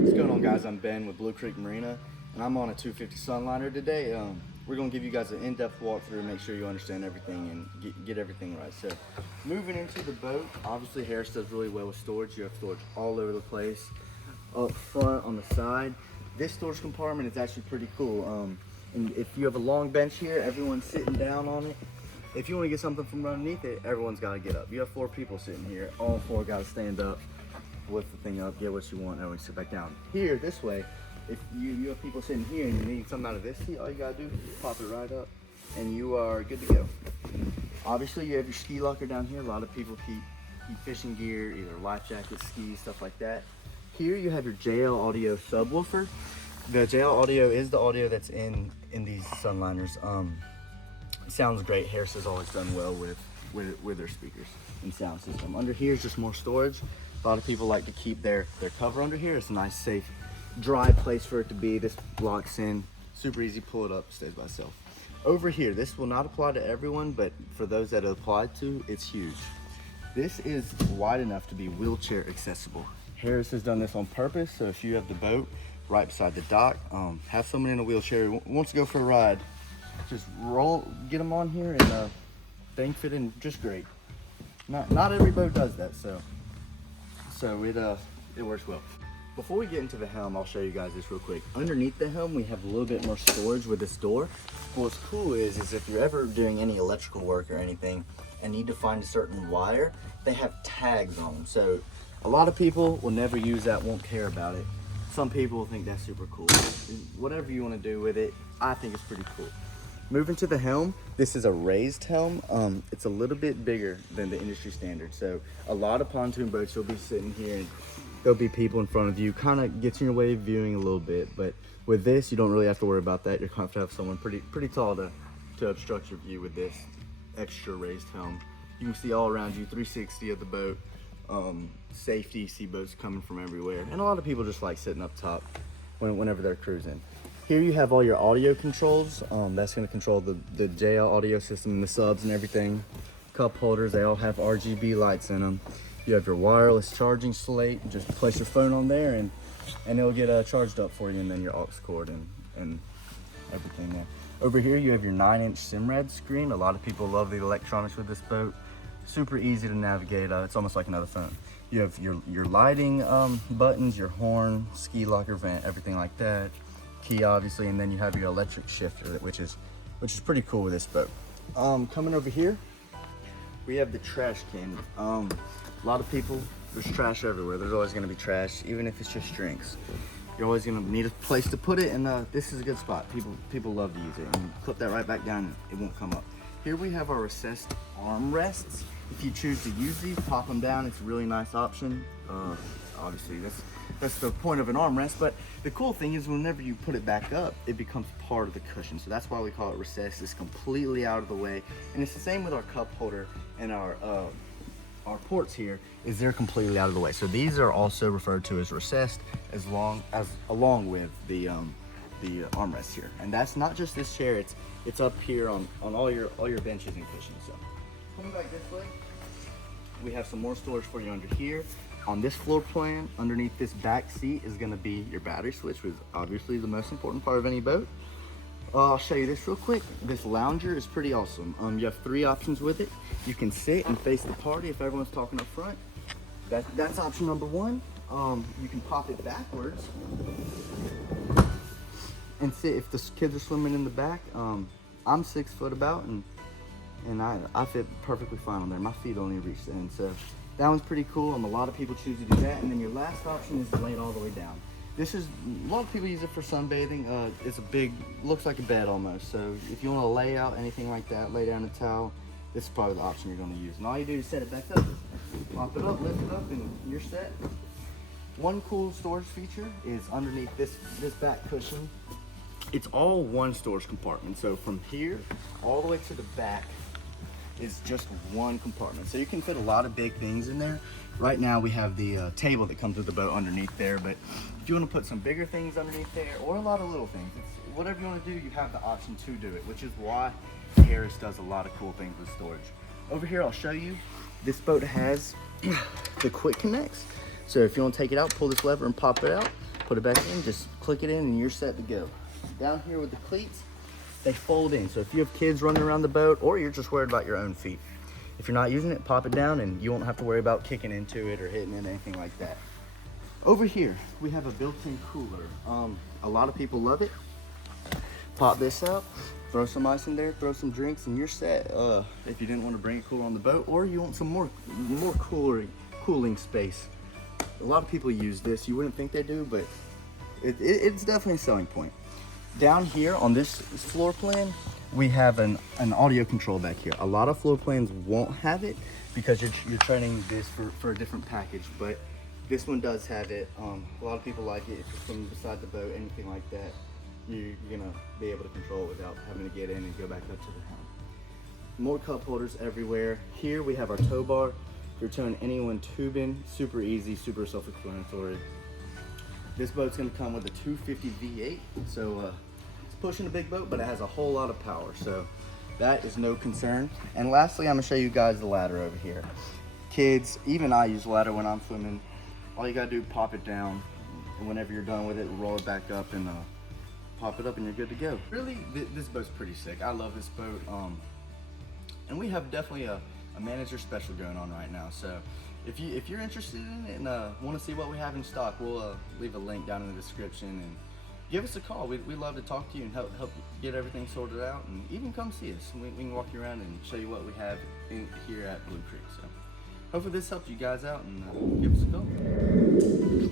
What's going on, guys? I'm Ben with Blue Creek Marina, and I'm on a 250 Sunliner today. We're going to give you guys an in-depth walkthrough, make sure you understand everything and get everything right. So moving into the boat, obviously Harris does really well with storage. You have storage all over the place, up front, on the side. This storage compartment is actually pretty cool. And if you have a long bench here, everyone's sitting down on it. If you want to get something from underneath it, everyone's got to get up. You have 4 people sitting here. All 4 got to stand up, lift the thing up, get what you want, and then we sit back down. Here, this way, if you have people sitting here and you need something out of this seat, all you got to do is pop it right up, and you are good to go. Obviously, you have your ski locker down here. A lot of people keep fishing gear, either life jackets, skis, stuff like that. Here, you have your JL Audio subwoofer. The JL Audio is the audio that's in these Sunliners. It sounds great. Harris has always done well with their speakers and sound system. Under here is just more storage. A lot of people like to keep their cover under here. It's a nice, safe, dry place for it to be. This locks in, super easy, pull it up, stays by itself. Over here, this will not apply to everyone, but for those that it applied to, it's huge. This is wide enough to be wheelchair accessible. Harris has done this on purpose, so if you have the boat right beside the dock, have someone in a wheelchair who wants to go for a ride, just get them on here, and they can fit in just great. Not every boat does that, so it works well. Before we get into the helm, I'll show you guys this real quick. Underneath the helm, we have a little bit more storage with this door. What's cool is if you're ever doing any electrical work or anything and need to find a certain wire, they have tags on them. So a lot of people will never use that, won't care about it. Some people will think that's super cool. Whatever you want to do with it, I think it's pretty cool. Moving to the helm, this is a raised helm. It's a little bit bigger than the industry standard. So a lot of pontoon boats, you'll be sitting here and there'll be people in front of you, kind of gets in your way of viewing a little bit. But with this, you don't really have to worry about that. You're going to have to have someone pretty tall to obstruct your view with this extra raised helm. You can see all around you, 360 of the boat. Safety, see boats coming from everywhere. And a lot of people just like sitting up top whenever they're cruising. Here you have all your audio controls. That's going to control the JL audio system and the subs and everything. Cup holders, they all have RGB lights in them. You have your wireless charging slate. Just place your phone on there and it'll get charged up for you, and then your aux cord and everything there. Over here you have your 9-inch Simrad screen. A lot of people love the electronics with this boat. Super easy to navigate. It's almost like another phone. You have your lighting buttons, your horn, ski locker vent, everything like that. Key, obviously, and then you have your electric shifter, which is pretty cool with this boat. Coming over here, we have the trash can. A lot of people, there's trash everywhere. There's always going to be trash, even if it's just drinks. You're always going to need a place to put it, and this is a good spot. People love to use it. And clip that right back down, it won't come up. Here we have our recessed armrests. If you choose to use these, pop them down. It's a really nice option. Obviously, that's the point of an armrest, but the cool thing is whenever you put it back up, it becomes part of the cushion. So that's why we call it recessed. It's completely out of the way. And it's the same with our cup holder and our ports here, is they're completely out of the way. So these are also referred to as recessed along with the armrest here. And that's not just this chair, it's up here on all your benches and cushions. So coming back this way, we have some more storage for you under here. On this floor plan, underneath this back seat is going to be your battery switch, which is obviously the most important part of any boat. I'll show you this real quick. This lounger is pretty awesome. You have 3 options with it. You can sit and face the party if everyone's talking up front. That's option number 1. You can pop it backwards and sit if the kids are swimming in the back. I'm 6 foot about, and I fit perfectly fine on there. My feet only reach the end, so that one's pretty cool. A lot of people choose to do that. And then your last option is to lay it all the way down. This is, a lot of people use it for sunbathing. It's looks like a bed almost. So if you want to lay out anything like that, lay down a towel, this is probably the option you're going to use. And all you do is set it back up, pop it up, lift it up, and you're set. One cool storage feature is underneath this back cushion. It's all one storage compartment. So from here all the way to the back is just one compartment. So you can fit a lot of big things in there. Right now we have the table that comes with the boat underneath there, but if you want to put some bigger things underneath there or a lot of little things, whatever you want to do, you have the option to do it, which is why Harris does a lot of cool things with storage. Over here, I'll show you, this boat has the quick connects. So if you want to take it out, pull this lever and pop it out. put it back in, just click it in and you're set to go. Down here with the cleats, they fold in. So if you have kids running around the boat or you're just worried about your own feet, if you're not using it, pop it down and you won't have to worry about kicking into it or hitting it, anything like that. Over here, we have a built-in cooler. A lot of people love it. Pop this out, throw some ice in there, throw some drinks, and you're set. If you didn't want to bring a cooler on the boat, or you want some more cooling space. A lot of people use this. You wouldn't think they do, but it's definitely a selling point. Down here on this floor plan, we have an audio control back here. A lot of floor plans won't have it because you're training this for a different package, but this one does have it. A lot of people like it. If you're swimming beside the boat, anything like that, you're gonna be able to control it without having to get in and go back up to the helm. More cup holders everywhere. Here we have our tow bar. If you're towing anyone tubing, super easy, super self-explanatory. This boat's gonna come with a 250 V8, so it's pushing a big boat, but it has a whole lot of power, so that is no concern. And lastly, I'm gonna show you guys the ladder over here. Kids, even I use ladder when I'm swimming. All you gotta do, pop it down, and whenever you're done with it, roll it back up and pop it up and you're good to go. Really, this boat's pretty sick. I love this boat. And we have definitely a manager special going on right now. So if you're interested in it and want to see what we have in stock, we'll leave a link down in the description and give us a call. We'd love to talk to you and help get everything sorted out, and even come see us. We can walk you around and show you what we have here at Blue Creek. So hopefully this helped you guys out, and give us a call.